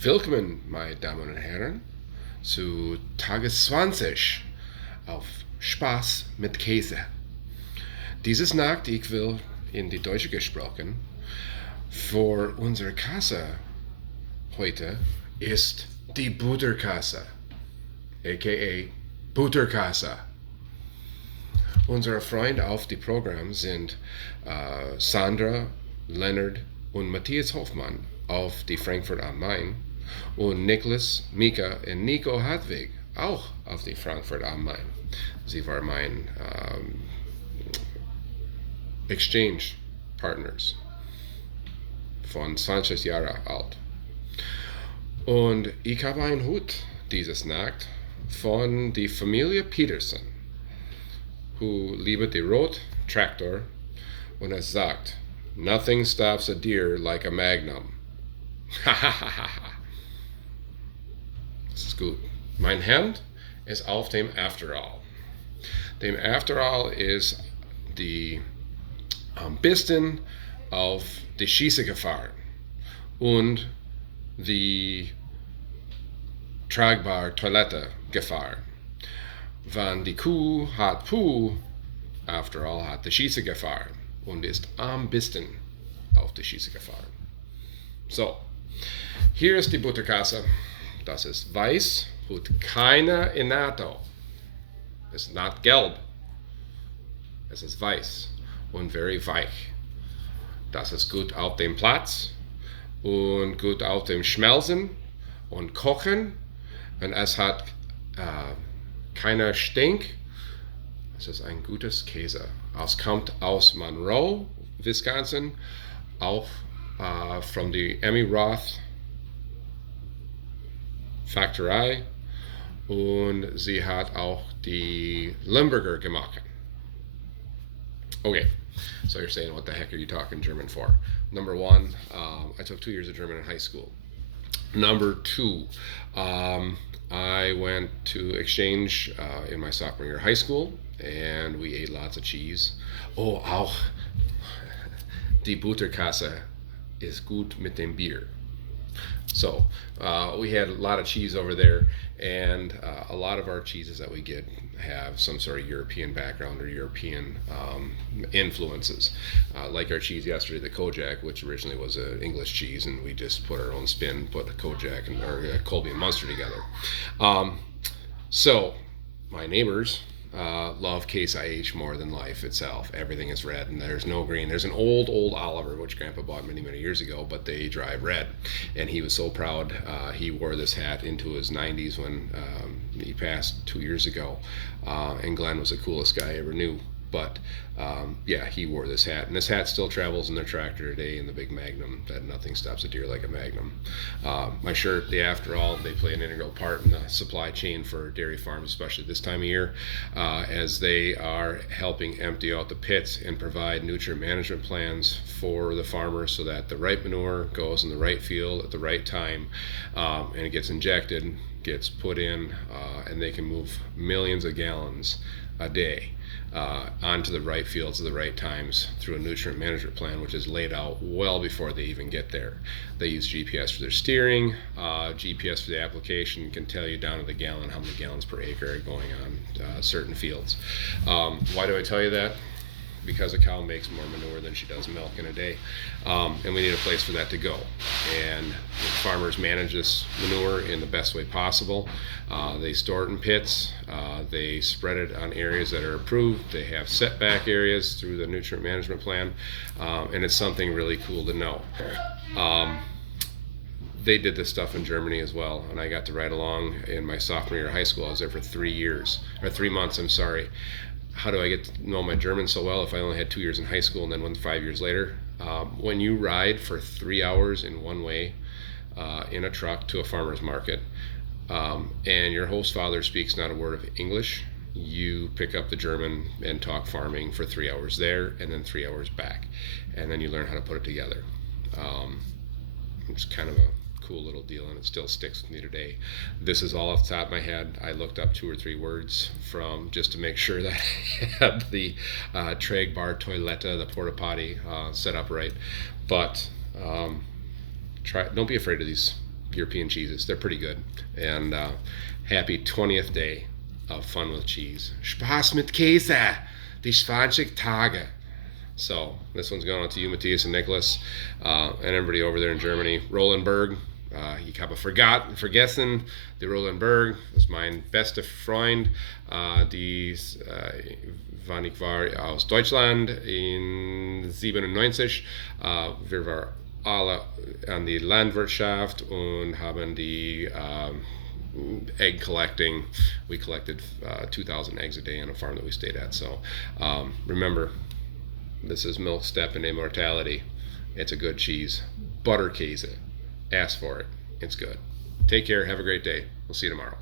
Willkommen, meine Damen und Herren, zu Tage 20 auf Spaß mit Kase. Dieses Nacht, ich will in die Deutsche gesprochen. Für unsere Kasse heute ist die Butterkase, aka Butterkase. Unsere Freunde auf dem Programm sind Sandra, Leonard und Matthias Hoffmann auf die Frankfurt am Main und Nicholas, Mika und Nico Hartwig auch auf die Frankfurt am Main. Sie waren mein Exchange Partners von 20 Jahren alt. Und ich habe einen Hut dieses Nacht von der Familie Peterson, who liebt die Rot Traktor und es sagt, nothing stops a deer like a magnum. Das ist gut. Mein Hand ist auf dem Afterall. Dem Afterall ist die am besten auf die Schieße gefahren und die tragbare Toilette gefahren. Wenn die Kuh hat Puh, Afterall hat die Schieße gefahren und ist am besten auf die Schieße gefahren. So, hier ist die Butterkase. Das ist weiß, hat keine Inato. Es ist nicht gelb. Es ist weiß und very weich. Das ist gut auf dem Platz und gut auf dem Schmelzen und Kochen. Und es hat keiner Stink. Es ist ein gutes Käse. Es kommt aus Monroe, Wisconsin, auch von der Emmy Roth Factory. Und sie hat auch die Limburger gemacht. Okay, so you're saying, what the heck are you talking German for? Number one, I took 2 years of German in high school. Number two, I went to exchange in my sophomore year of high school, and we ate lots of cheese. Oh, auch die Butterkase ist gut mit dem Bier. So we had a lot of cheese over there, and a lot of our cheeses that we get have some sort of European background or European influences. Like our cheese yesterday, the Kojak, which originally was an English cheese, and we just put our own spin, put a Kojak and or Colby and Munster together. So my neighbors love Case IH more than life itself. Everything is red and there's no green. There's an old Oliver, which Grandpa bought many years ago, but they drive red. And he was so proud. He wore this hat into his 90s when he passed 2 years ago. And Glenn was the coolest guy I ever knew. But yeah, he wore this hat, and this hat still travels in their tractor today in the big Magnum. That nothing stops a deer like a Magnum. My shirt, the After All, they play an integral part in the supply chain for dairy farms, especially this time of year, as they are helping empty out the pits and provide nutrient management plans for the farmers so that the right manure goes in the right field at the right time, and it gets injected, gets put in, and they can move millions of gallons a day onto the right fields at the right times through a nutrient management plan, which is laid out well before they even get there. They use GPS for their steering. GPS for the application can tell you down to the gallon how many gallons per acre are going on certain fields. Why do I tell you that? Because a cow makes more manure than she does milk in a day, and we need a place for that to go. And farmers manage this manure in the best way possible. They store it in pits. They spread it on areas that are approved. They have setback areas through the nutrient management plan, and it's something really cool to know. They did this stuff in Germany as well, and I got to ride along in my sophomore year of high school. I was there for 3 months. I'm sorry. How do I get to know my German so well if I only had 2 years in high school and then went 5 years later? When you ride for 3 hours in one way in a truck to a farmer's market, and your host father speaks not a word of English, you pick up the German and talk farming for 3 hours there and then 3 hours back, and then you learn how to put it together. It's kind of a cool little deal, and it still sticks with me today. This is all off the top of my head. I looked up 2 or 3 words from just to make sure that I had the tragbare Toilette, the porta potty, set up right. But don't be afraid of these European cheeses. They're pretty good. And happy 20th day of fun with cheese. Spass mit Kase, die 20 Tage. So this one's going out to you, Matthias and Nicholas, and everybody over there in Germany. Roland Berg, ich habe vergessen, die Roland Berg ist mein bester Freund, wann ich war aus Deutschland in 97. Wir waren alle an die Landwirtschaft und haben die egg collecting. We collected 2,000 eggs a day on a farm that we stayed at. So remember, this is Milk Step in Immortality. It's a good cheese. Butterkase. Ask for it. It's good. Take care. Have a great day. We'll see you tomorrow.